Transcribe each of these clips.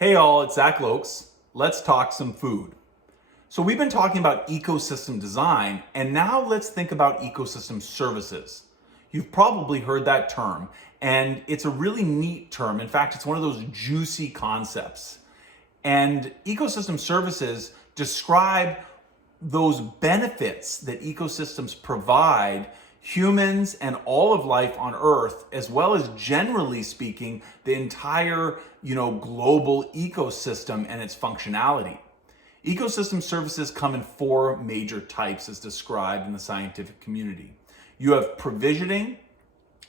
Hey all, it's Zach Lokes. Let's talk some food. So we've been talking about ecosystem design, and now let's think about ecosystem services. You've probably heard that term, and it's a really neat term. In fact, it's one of those juicy concepts. And ecosystem services describe those benefits that ecosystems provide humans and all of life on Earth, as well as generally speaking, the entire, global ecosystem and its functionality. Ecosystem services come in four major types as described in the scientific community. You have provisioning,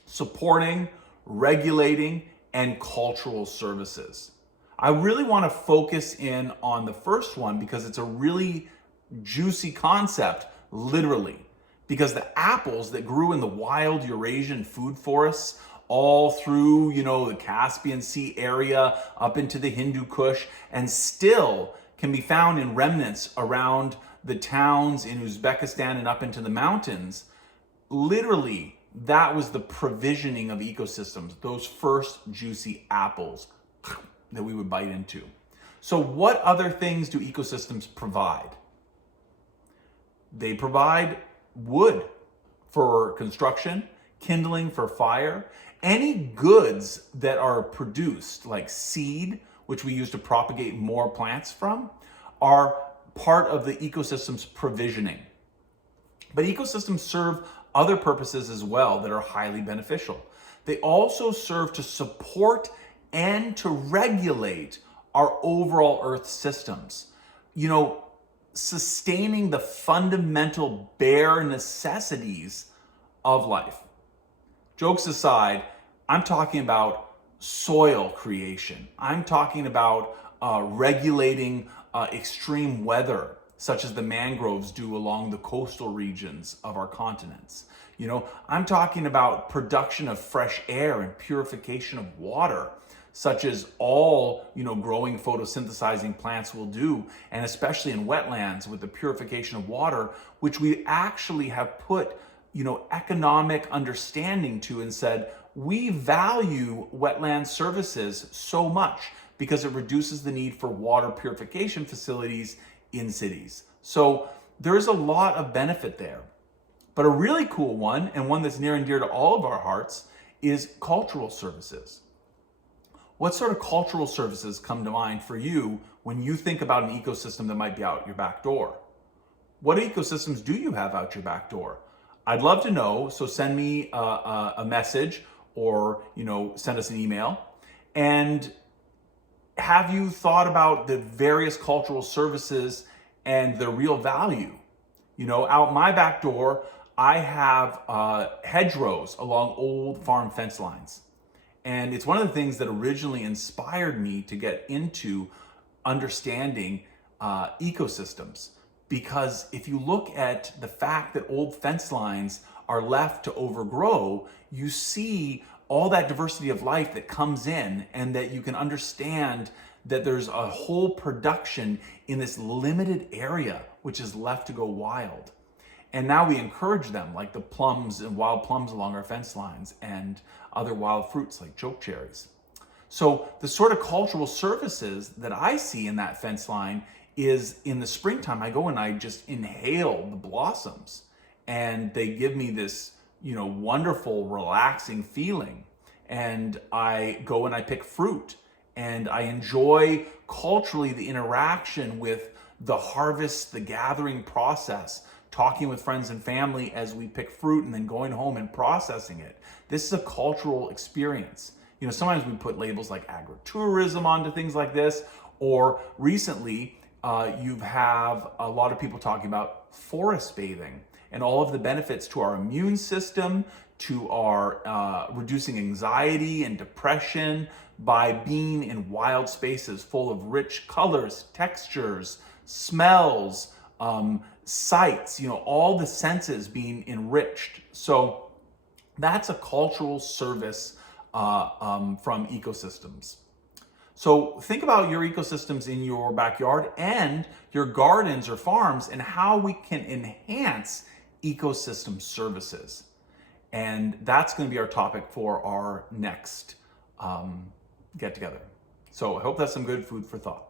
supporting, regulating, and cultural services. I really want to focus in on the first one because it's a really juicy concept, literally. Because the apples that grew in the wild Eurasian food forests all through, the Caspian Sea area up into the Hindu Kush, and still can be found in remnants around the towns in Uzbekistan and up into the mountains. Literally, that was the provisioning of ecosystems, those first juicy apples that we would bite into. So what other things do ecosystems provide? They provide wood for construction, kindling for fire, any goods that are produced, like seed, which we use to propagate more plants from, are part of the ecosystem's provisioning. But ecosystems serve other purposes as well that are highly beneficial. They also serve to support and to regulate our overall Earth systems. Sustaining the fundamental bare necessities of life. Jokes aside, I'm talking about soil creation. I'm talking about regulating extreme weather, such as the mangroves do along the coastal regions of our continents. I'm talking about production of fresh air and purification of water, such as all, growing photosynthesizing plants will do, and especially in wetlands with the purification of water, which we actually have put, economic understanding to and said, we value wetland services so much because it reduces the need for water purification facilities in cities. So there is a lot of benefit there. But a really cool one, and one that's near and dear to all of our hearts, is cultural services. What sort of cultural services come to mind for you when you think about an ecosystem that might be out your back door? What ecosystems do you have out your back door? I'd love to know, so send me a message or send us an email. And have you thought about the various cultural services and their real value? Out my back door, I have hedgerows along old farm fence lines. And it's one of the things that originally inspired me to get into understanding ecosystems. Because if you look at the fact that old fence lines are left to overgrow, you see all that diversity of life that comes in, and that you can understand that there's a whole production in this limited area which is left to go wild. And now we encourage them, like the plums and wild plums along our fence lines, and other wild fruits like choke cherries. So the sort of cultural services that I see in that fence line is, in the springtime, I go and I just inhale the blossoms, and they give me this, wonderful, relaxing feeling. And I go and I pick fruit, and I enjoy culturally the interaction with the harvest, the gathering process, talking with friends and family as we pick fruit, and then going home and processing it. This is a cultural experience. Sometimes we put labels like agritourism onto things like this, or recently you have a lot of people talking about forest bathing and all of the benefits to our immune system, to our reducing anxiety and depression by being in wild spaces full of rich colors, textures, smells, sights, all the senses being enriched. So that's a cultural service from ecosystems. So think about your ecosystems in your backyard and your gardens or farms, and how we can enhance ecosystem services. And that's going to be our topic for our next get together. So I hope that's some good food for thought.